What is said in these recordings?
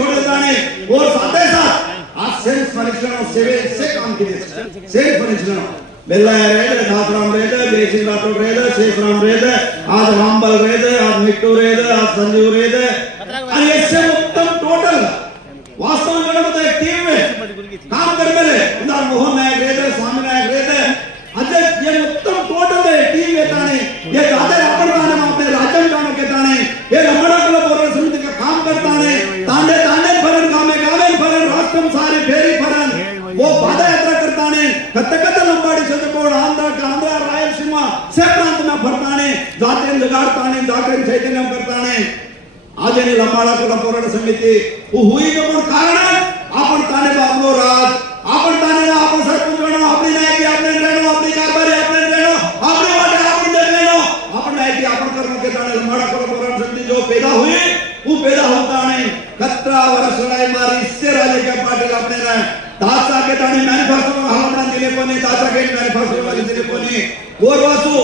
छोड़ देता है और साथ ही साथ आज सेल्फ मैनेजमेंट से काम किए सेल्फ मैनेजमेंट बेल्लाय रेद धातराम रेद बेसिन राठोड रेद शेषराम रेद आज रामबल रेद आज मिट्टू रेद आज संजीव रेद आणि ऐसे उत्तम टोटल वास्तव में एक टीम में काम कर मेरे उधर मोहन नायक रेद स्वामी नायक रेद अजय ये उत्तम टोटल है टीम येता नहीं ये दादर आपण गाने अपने राजन गानों के ताने ये रमणा क्लब बोर्ड समिति का काम करता है तांडे तांडे फरन गामे गामे फरन राष्ट्रम सारे फेरी फरन वो पाद यात्रा करता है कत्त लंबाड़ी से को आंध्र रायलसीमा से प्रांत में भरता है जाते जगाड़ता है जाकर चैतन्य करता है आज ने लंबाड़ा क्लब बोर्ड समिति वो हुई के कोण कारण आपण ताने बाबलो राज आपण ताने आपण सरपंच बनो अपनी नायकी अपने रेणो अपनी कारभारी अपने रेणो अपने वाटे आपण देख लेनो आपण नायकी आपण करनो के ताने लंबाड़ा क्लब बोर्ड समिति जो पैदा हुई वो पैदा होता नहीं 17 वर्ष लड़ाई मारी इससे राजे के पाटिल अपने ने दाचा के ताने मैनिफेस्टो हलमना दिले कोनी दाचा के मैनिफेस्टो वाली दिले कोनी गोरवासु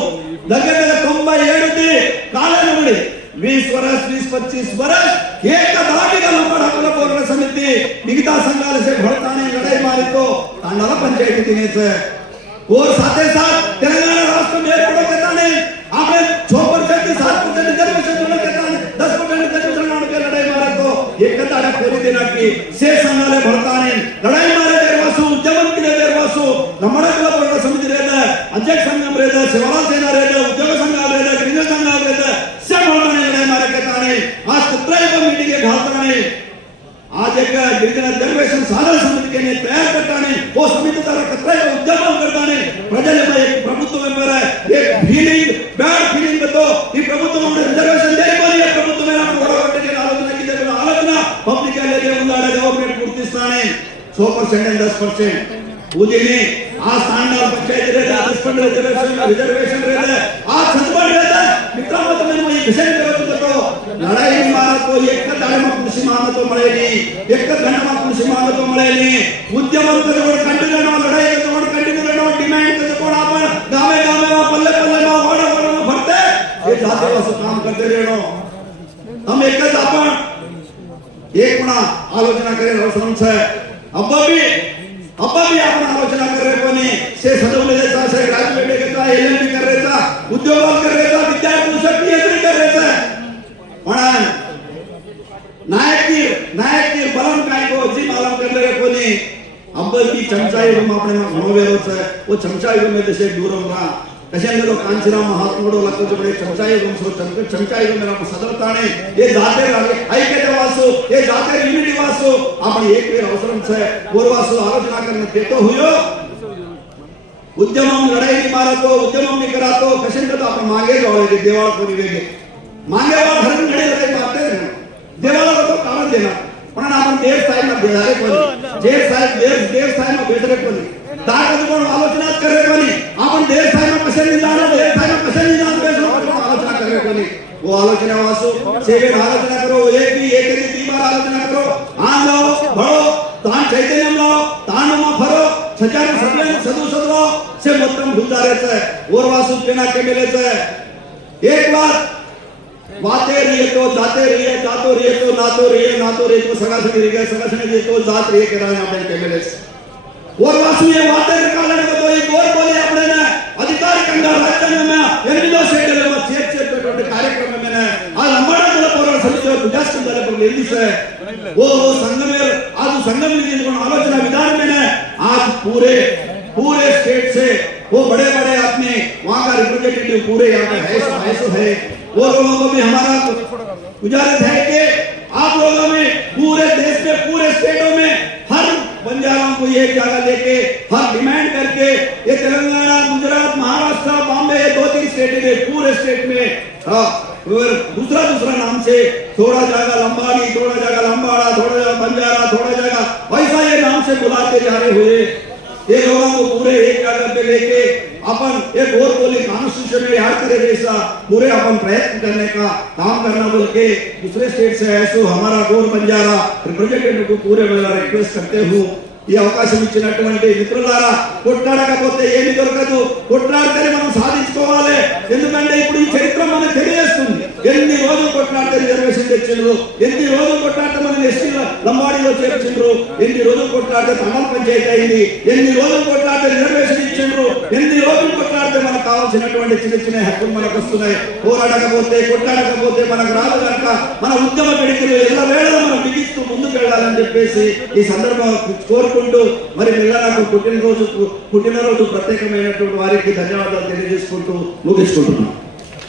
लगे 97 दी काले नबड़ी 20 वर्ष 20-25 वर्ष एक दाटी का लंबाड़ा क्लब बोर्ड समिति मिगता संघाल से भड़ताने लड़ाई मारी तो तांडाला पंचायती दिने से और साथ ही साथ तेलंगाना राष्ट्र में एर्पड़ो कहता नहीं आपने 6% 7% रिजर्वेशन जोड़ने कहता नहीं 10% रिजर्वेशन जोड़ने के लड़ाई मारे तो एक दाड़ा कोरी देना की से संघाले भड़ताने लड़ाई मारे देरवासु उद्यमन के देरवासु लंबाड़ा क्लब बोर्ड समिति रहता है अध्यक्ष संघम रहता है शिवराज सेना रहता है उद्योग संघ रहता है गिरिजन संघ रहता है सब भड़ताने लड़ाई मारे कहता नहीं आज कुत्रे को मीटिंग के घालता नहीं आज एक गिरिजन रिजर्वेशन साधन समिति के तैयार करता नहीं वो समिति द्वारा कतरे का उद्यम करता नहीं प्रजल एक प्रभुत्व मेंबर है एक फीलिंग बैड फीलिंग तो ये प्रभुत्व में रिजर्वेशन दे बोली है प्रभुत्व में आपको बड़ा करने की आलोचना की देखो आलोचना पब्लिक के लिए उंडाड़ा गवर्नमेंट पूर्ति स्थान है 100% एंड 10% पूजनी आज तांडाल पंचायत रहता है 10% रिजर्वेशन रहता है आज संबंध रहता है मित्रों मत में ये विषय करो तो लड़ाई मारा तो एक दाड़े में कृषि मांग तो मरे नहीं एक घंटा में कृषि मांग तो मरे नहीं उद्यम कर कंटिन्यू ना लड़ाई तो कंटिन्यू रहना डिमांड कर तो अपन गावे गावे में पल्ले पल्ले में ओड़ा ओड़ा में भरते ये जाते वास काम करते रहनो हम एक अपन एक मना आलोचना करे अवसर है अब्बा भी आपण आलोचना कर रहे कोणी से सजवले देता से ग्रेजुएट करता एलएलबी कर रेता उद्योग कर रेता विद्यार्थी पीएचडी कर रेता पण नायक बलम काय को जी मालूम कर रहे कोणी अब्बल की चमचाई रूम अपने में घणो वेरो छे वो चमचाई रूम में जैसे दूरम रहा कशे अंदर कांचीराम महात्मोडो लगतो जो बड़े चमचाई रूम सो चमचाई रूम में सदरताने ये जाते लागे ऐक्यते वासो ये जाते यूनिटी वासो आपण एक वेर अवसरम छे गोरवासो आलोचना करने देतो हुयो उद्यमम लड़ाई नहीं मारतो उद्यमम नहीं करातो कशे तो आपण मागे जावे देवाळ कोणी वेगे मागे वा धरण घडे लड़ाई मारते देवाळ तो कारण देना पण आपण देव साहेब ना देणारे कोणी देव साहेब ना बेटरे कोणी दाखल कोण आलोचना कर रहे कोणी आपण देव साहेब ना कशे नहीं जाना देव साहेब ना कशे नहीं जान बेसो आलोचना कर रहे कोणी वो आलोचना वासो सेवे आलोचना करो एक तीन बार आलोचना करो आन लो बड़ो तान चैतन्य लो तान में फरो सचार सत्य सदो से मतम भूलदारे छे और वासु पेना के मिले छे एक बात वाते रहिए तो जाते रहिए जातो रहिए तो नातो रहिए तो सगासनी रहिए तो जात रहिए के राय आपने के मिले और वासु ये वाते कालन को तो एक और बोले अपने ने अधिकारी कंगा राज्य में एनिमिदो सेटल में चेक पे कार्यक्रम में ने आज लंबाड़ा क्लब बोर्ड समिति गुजरात संघाले पर लेली से वो संघ में आज संघ में जिन आलोचना विधान में ने आज पूरे स्टेट से वो बड़े अपने वहां का रिप्रेजेंटेटिव पूरे यहाँ पे है वो लोगों को भी हमारा गुजारिश है कि आप लोगों में पूरे देश में पूरे स्टेटों में हर बंजाराओं को एक जगह लेके हर डिमांड करके ये तेलंगाना गुजरात महाराष्ट्र बॉम्बे 2-3 स्टेट में पूरे स्टेट में दूसरा नाम से थोड़ा जगह लंबाड़ी थोड़ा जगह लंबाड़ा थोड़ा जगह बंजारा थोड़ा जगह वैसा ये नाम से बुलाते जा रहे हुए ये लोगों को पूरे एक जगह पे लेके अपन एक और बोली कॉन्स्टिट्यूशन में याद करे जैसा पूरे अपन प्रयत्न करने का काम करना बोल के दूसरे स्टेट से ऐसो हमारा गोर बंजारा रिप्रेजेंटेटिव को पूरे मेरा रिक्वेस्ट करते हूँ ఈ అవకాశం ఇచ్చినటువంటి మిత్రులారా, కొట్లాడకపోతే ఏమి దొరకదు, కొట్లాడితే మనం సాధించుకోవాలి. ఎందుకంటే ఇప్పుడు ఈ చరిత్ర మనకు తెలియజేస్తుంది. ఎన్ని రోజులు కొట్లాడితే రిజర్వేషన్ తెచ్చిండ్రు, ఎన్ని రోజులు కొట్లాడితే మనం ఎస్టీ లంబాడీలో చేర్చిండ్రు, ఎన్ని రోజులు కొట్లాడితే మండల పంచాయతీ అయింది, ఎన్ని రోజులు కొట్లాడితే రిజర్వేషన్ ఇచ్చిండ్రు, ఎన్ని రోజులు కొట్లాడితే మనకు కావాల్సినటువంటి చిన్న చిన్న హక్కులు మనకు వస్తున్నాయి. పోరాడకపోతే కొట్లాడకపోతే మనకు రాదు కనుక మన ఉద్యమ పెడికలు ఎల్ల వేళలో మనం బిగిస్తూ ముందుకు వెళ్ళాలని చెప్పేసి ఈ సందర్భం కోరుకుంటూ, మరి నాకు పుట్టినరోజు ప్రత్యేకమైనటువంటి వారికి ధన్యవాదాలు తెలియజేసుకుంటూ ముగించుకుంటున్నాం.